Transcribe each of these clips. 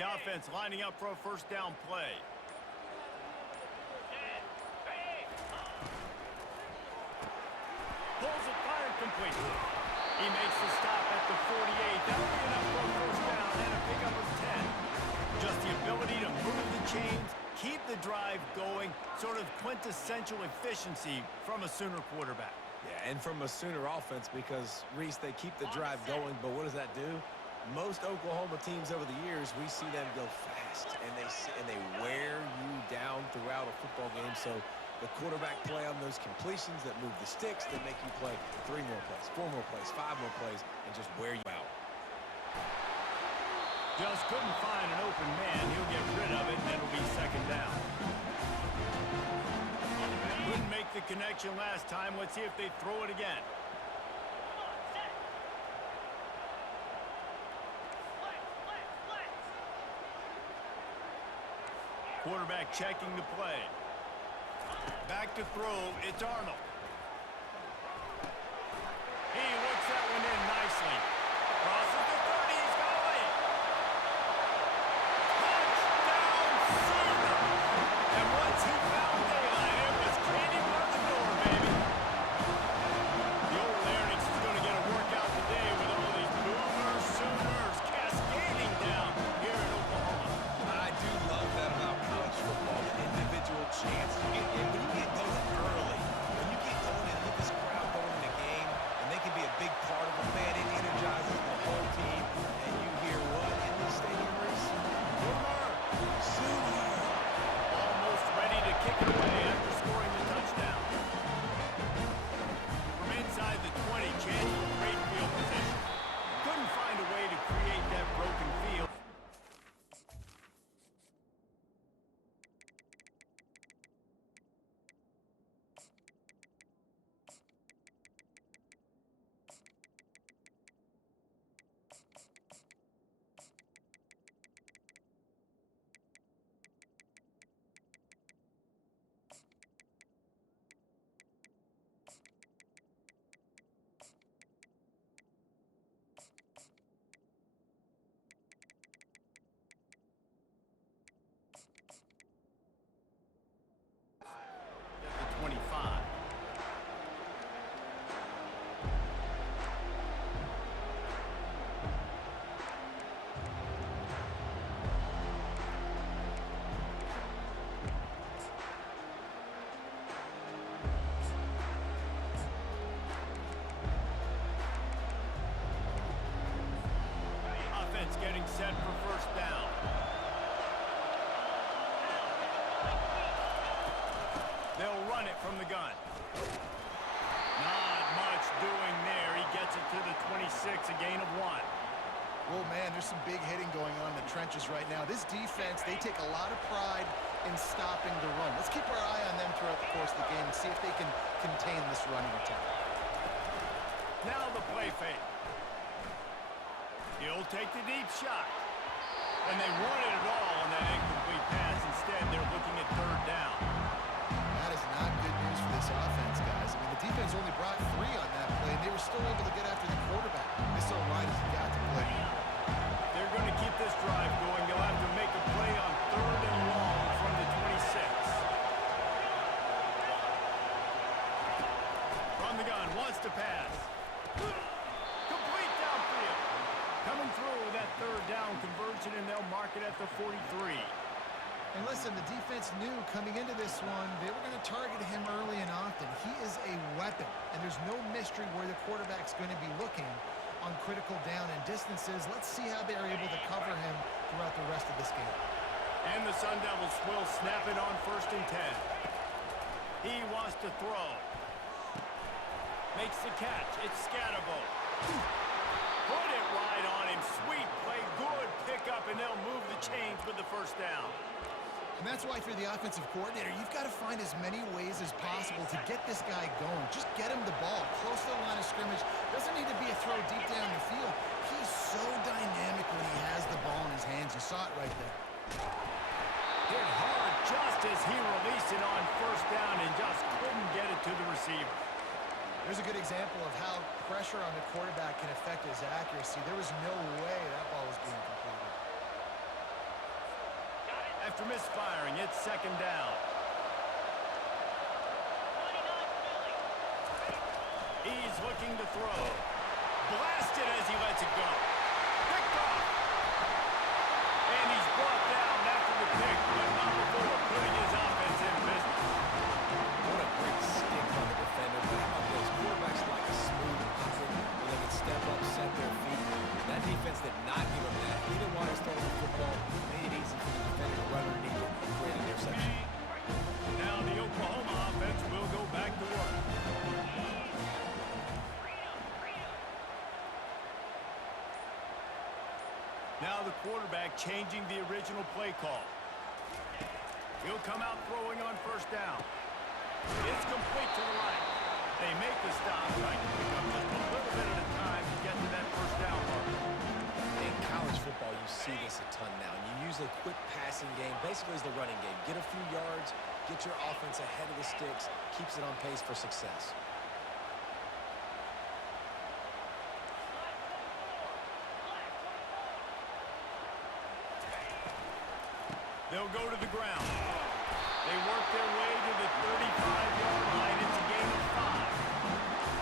The offense lining up for a first down play. Pulls it, fired completely. He makes the stop at the 48. That'll be enough for a first down and a pickup of 10. Just the ability to move the chains, keep the drive going, sort of quintessential efficiency from a Sooner quarterback. Yeah, and from a Sooner offense because, Reese, they keep the drive going, but what does that do? Most Oklahoma teams over the years, we see them go fast, and they wear you down throughout a football game. So the quarterback play on those completions that move the sticks, that make you play 3 more plays, 4 more plays, 5 more plays, and just wear you out. Just couldn't find an open man. He'll get rid of it, and it'll be second down. Couldn't make the connection last time. Let's see if they throw it again. Quarterback checking the play. Back to throw. It's Arnold. He works that one in nicely. Crosses the 30. He's going. Touchdown, Sooner. And once he found daylight, it was candy by the door, baby. The old Larynx is going to get a workout today with all these boomers, Sooners cascading down here in Oklahoma. I do love that about college football, the individual chance. When you get going early, when you get going and get this crowd going in a game, and they can be a big part of it, man, it energizes the whole team. And you hear what in this stadium, Reese? Sooner! Almost ready to kick it away after scoring the touchdown. From inside the 20, chance for great field position. Couldn't find a way to create that broken field. At the 25. Offense getting set for first down. They'll run it from the gun. Not much doing there. He gets it to the 26, a gain of 1. Well, man, there's some big hitting going on in the trenches right now. This defense, they take a lot of pride in stopping the run. Let's keep our eye on them throughout the course of the game and see if they can contain this running attack. Now the play fake. He'll take the deep shot. And they wanted it all on that incomplete pass. Instead, they're looking at third down. That is not good news for this offense, guys. I mean, the defense only brought 3 on that play, and they were still able to get after the quarterback. This O-line has got to play. They're going to keep this drive going. They'll have to make a play on third and long from the 26. From the gun, wants to pass. Complete downfield. Coming through that third down conversion, and they'll mark it at the 43. And listen, the defense knew coming into this one, they were going to target him early and often. He is a weapon, and there's no mystery where the quarterback's going to be looking on critical down and distances. Let's see how they are able to cover him throughout the rest of this game. And the Sun Devils will snap it on 1st and 10. He wants to throw. Makes the catch. It's Scatterbo. Put it right on him. Sweet play. Good pickup, and they'll move the chains with the first down. And that's why, for the offensive coordinator, you've got to find as many ways as possible to get this guy going. Just get him the ball close to the line of scrimmage. Doesn't need to be a throw deep down the field. He's so dynamic when he has the ball in his hands. You saw it right there. Hit hard just as he released it on first down and just couldn't get it to the receiver. There's a good example of how pressure on the quarterback can affect his accuracy. There was no way that ball was being completed. After misfiring, it's second down. He's looking to throw. Blasted as he lets it go. Picked off. And he's brought down after the pick, but not before putting his offense in business. What a great stick on the defender. But how about this? Quarterbacks like a smooth pocket where they can step up, set their feet. That defense did not give him that. He didn't want to throw the football. Made it easy for the defender to run underneath it and create an interception. Now the Oklahoma offense will go back to work. Now the quarterback changing the original play call. He'll come out throwing on first down. It's complete to the right. They make the stop, trying to pick up just a little bit at a time to get to that first down mark. In college football, you see this a ton now. And you use a quick passing game, basically as the running game. Get a few yards, get your offense ahead of the sticks, keeps it on pace for success. They'll go to the ground. They work their way to the 35-yard line. It's a gain of 5.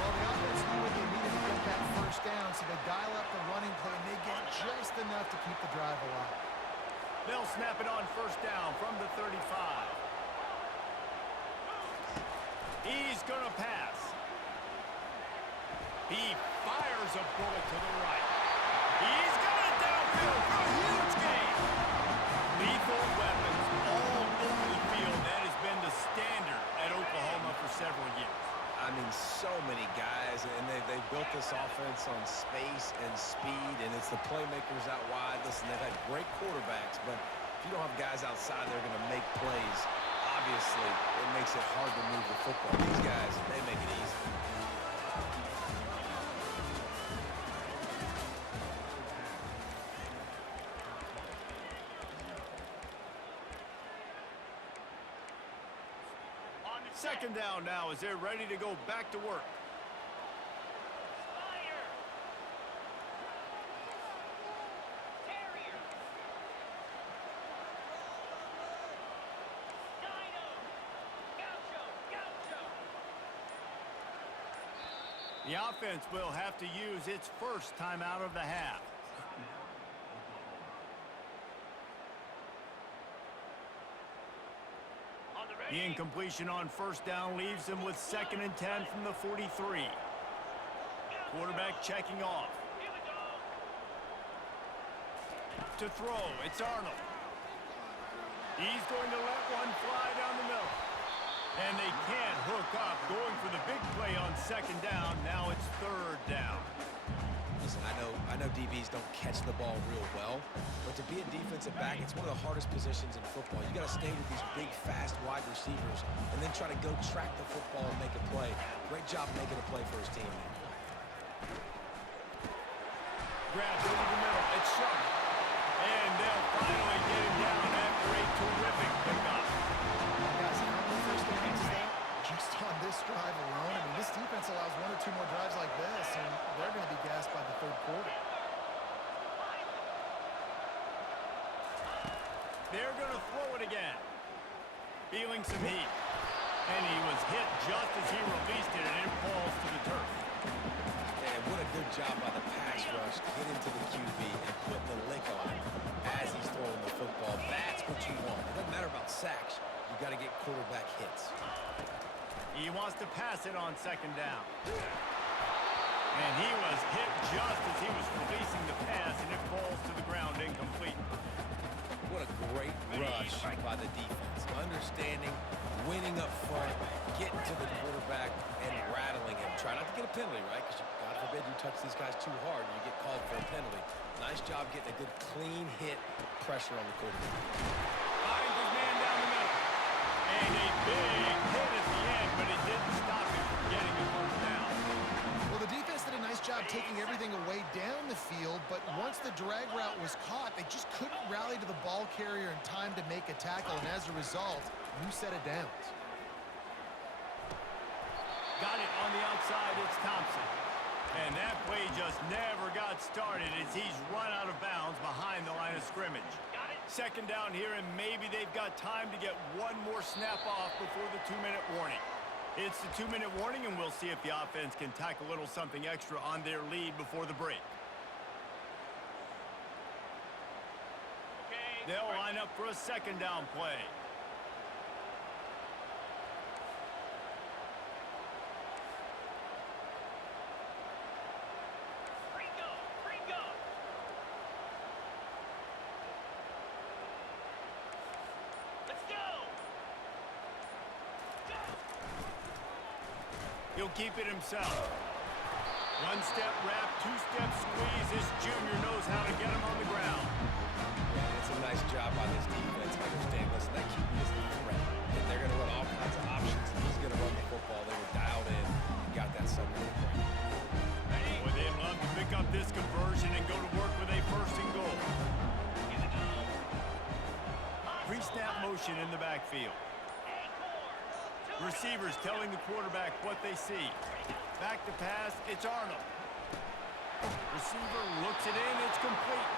Well, the offense knew what they needed to get that first down, so they dial up the running play, and they get just enough to keep the drive alive. They'll snap it on first down from the 35. He's going to pass. He fires a bullet to the right. He's got it downfield for a huge gain. Lethal weapons all over the field. That has been the standard at Oklahoma for several years. I mean, so many guys, and they built this offense on space and speed, and it's the playmakers out wide. Listen, they've had great quarterbacks, but if you don't have guys outside that are going to make plays, obviously it makes it hard to move the football. These guys, they make it easy. Second down now as they're ready to go back to work. The offense will have to use its first timeout of the half. The incompletion on first down leaves them with 2nd and 10 from the 43. Quarterback checking off. To throw, it's Arnold. He's going to let one fly down the middle. And they can't hook up, going for the big play on 2nd down. Now it's 3rd down. Listen, I know DBs don't catch the ball real well, but to be a defensive back, it's one of the hardest positions in football. You got to stay with these big, fast wide receivers and then try to go track the football and make a play. Great job making a play for his team. Grabbed over the middle. It's Sharp. And they'll finally get him down after a terrific pickup. Guys, how many first downs is that? Just on this drive alone. I mean, this defense allows 1 or 2 more drives like this, and they're going to be gassed by the 3rd quarter. They're going to throw it again. Feeling some heat. And he was hit just as he released it, and it falls to the turf. And what a good job by the pass rush, getting to the QB and putting the lick on him as he's throwing the football. That's what you want. It doesn't matter about sacks. You got to get quarterback hits. He wants to pass it on 2nd down. And he was hit just as he was releasing the pass, and it falls to the ground incomplete. What a great rush by the defense. Understanding, winning up front, getting to the quarterback, and rattling him. Try not to get a penalty, right? Because God forbid you touch these guys too hard and you get called for a penalty. Nice job getting a good clean hit, pressure on the quarterback. Finds his man down the middle. And a big hit at the end, but it didn't stop him from getting the first down. Well, the defense did a nice job taking everything away down the field, but once the drag route was caught, they just couldn't rally to the ball carrier in time to make a tackle, and as a result, new set of downs. Got it on the outside, it's Thompson. And that play just never got started as he's run out of bounds behind the line of scrimmage. Second down here, and maybe they've got time to get one more snap off before the 2-minute warning. It's the 2-minute warning, and we'll see if the offense can tack a little something extra on their lead before the break. They'll line up for a second down play. He'll keep it himself. One-step wrap, two-step squeeze. This junior knows how to get him on the ground. Yeah, it's a nice job by this defense. Understand, listen, that QB is the threat. And they're going to run all kinds of options. He's going to run the football. They were dialed in and got that submarine break. Well, they'd love to pick up this conversion and go to work with a first and goal. Pre-snap motion in the backfield. Receivers telling the quarterback what they see. Back to pass, it's Arnold. Receiver looks it in, it's complete.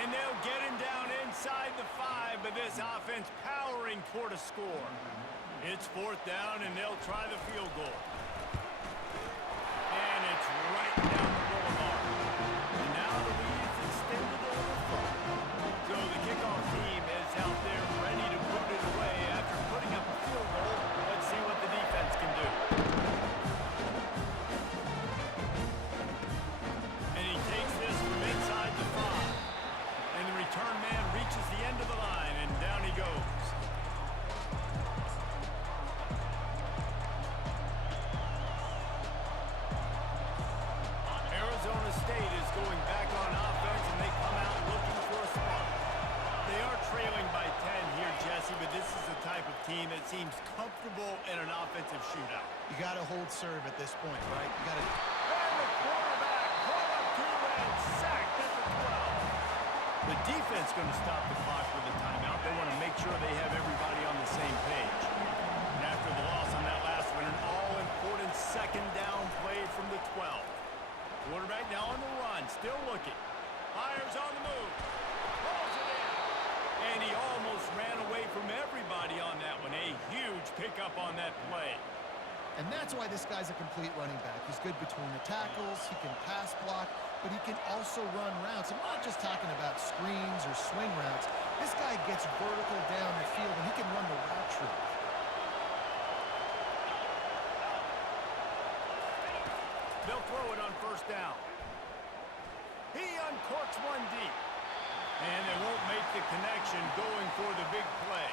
And they'll get him down inside the 5, but this offense powering toward a score. It's fourth down, and they'll try the field goal. And it's right down the boulevard. And now the lead is extended over 4. So the kickoff team is out there ready to put it away after putting up a field goal. Let's see what the defense can do. And he takes this from inside the 5. And the return man reaches the end of the line, and down he goes. Arizona State is going back on offense, and they come out looking for a spot. They are trailing by 10 here, Jesse, but this is the type of team that seems comfortable in an offensive shootout. You got to hold serve at this point, right? You got to. And the quarterback pulled up to and sacked at the 12. The defense going to stop the clock with a timeout. They want to make sure they have everybody on the same page. And after the loss on that last one, an all-important second down play from the 12. Quarterback now on the run, still looking. Fires on the move. Pulls it in. And he almost ran away from everybody on that one. A huge pickup on that play. And that's why this guy's a complete running back. He's good between the tackles, he can pass block, but he can also run routes. I'm not just talking about screens or swing routes. This guy gets vertical down the field, and he can run the route tree. They'll throw it on first down. He uncorks one deep. And they won't make the connection going for the big play.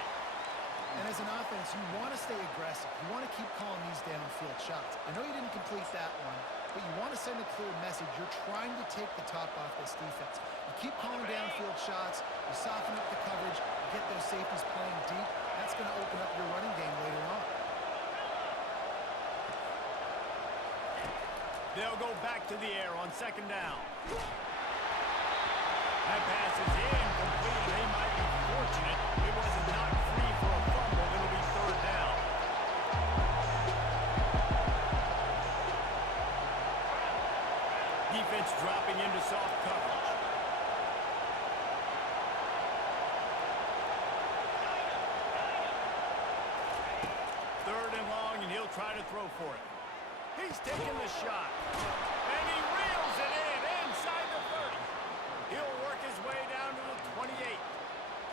And as an offense, you want to stay aggressive. You want to keep calling these downfield shots. I know you didn't complete that one, but you want to send a clear message. You're trying to take the top off this defense. You keep calling downfield shots, you soften up the coverage, you get those safeties playing deep. That's going to open up your running game later on. They'll go back to the air on second down. That pass is incomplete. They might be fortunate it wasn't knocked free for a fumble. It'll be third down. Defense dropping into soft coverage. Third and long, and he'll try to throw for it. He's taking the shot. And he reels it in inside the 30. He'll work his way down to the 28.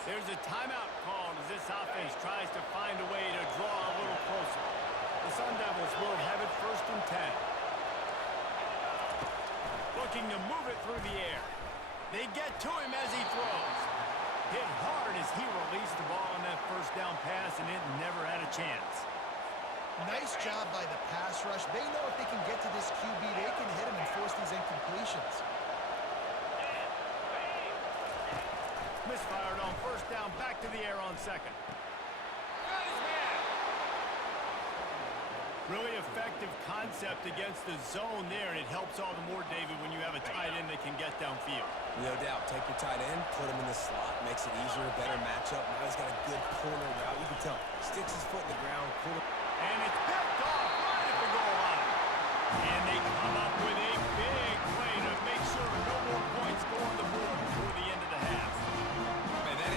There's a timeout called as this offense tries to find a way to draw a little closer. The Sun Devils will have it first and 10. Looking to move it through the air. They get to him as he throws. Hit hard as he released the ball on that first down pass, and it never had a chance. Nice job by the pass rush. They know if they can get to this QB, they can hit him and force these incompletions. Misfired on first down, back to the air on second. Got his man. Really effective concept against the zone there, and it helps all the more, David, when you have a tight end that can get downfield. No doubt. Take your tight end, put him in the slot, makes it easier, better matchup. Now he's got a good corner route. You can tell. Sticks his foot in the ground. And it's picked off right at the goal line. And they come up with a big play to make sure no more points go on the board before the end of the half. Man, that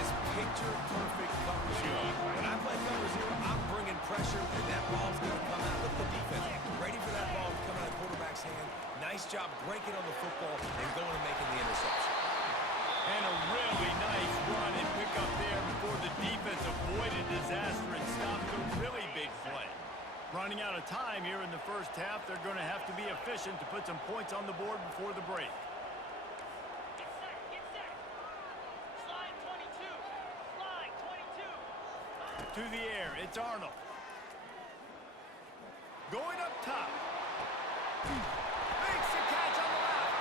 half, they're going to have to be efficient to put some points on the board before the break. Get set, get set. Slide 22. Slide 22. To the air, it's Arnold. Going up top. Makes the catch on the left.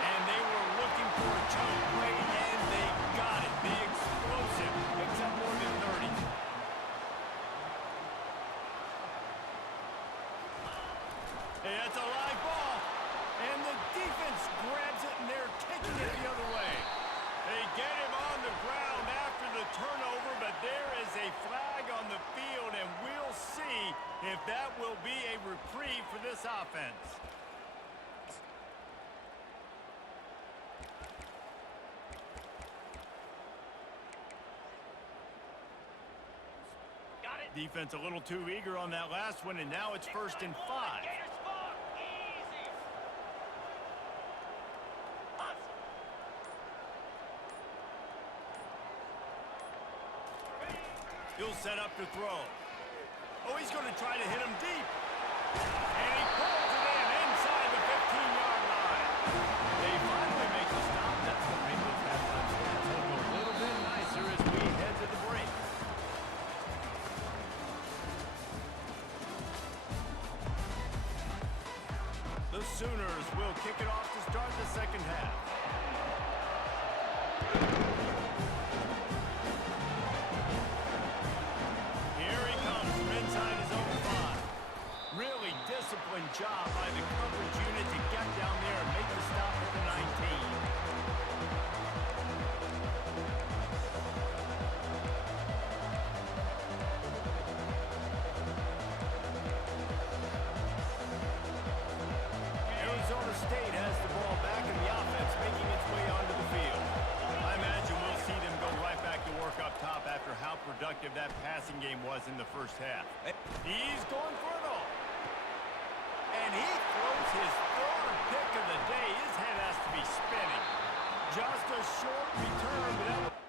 And they were looking for a chunk play, and they got it. The explosive picks up more than 30. Hey, that's a live ball. And the defense grabs it, and they're taking it the other way. They get him on the ground after the turnover, but there is a flag on the field, and we'll see if that will be a reprieve for this offense. Got it. Defense a little too eager on that last one, and now it's 1st and 5. Gators ball. Easy. Hustle. He'll set up to throw. Oh, he's going to try to hit him deep. And he pulls it in inside the 15-yard line. They finally make the stop. That's going to make those halftime stats look a little bit nicer as we head to the break. The Sooners will kick it off to start the second half. Here he comes from inside his own 5. Really disciplined job by the coverage unit to get down there and make the stop at the 19. Arizona State has the ball back in the offense, making its way onto the field. I imagine we'll see them go right back to work up top after how productive that passing game was in the first half. He's going for it all. And he throws his 3rd pick of the day. His head has to be spinning. Just a short return, but that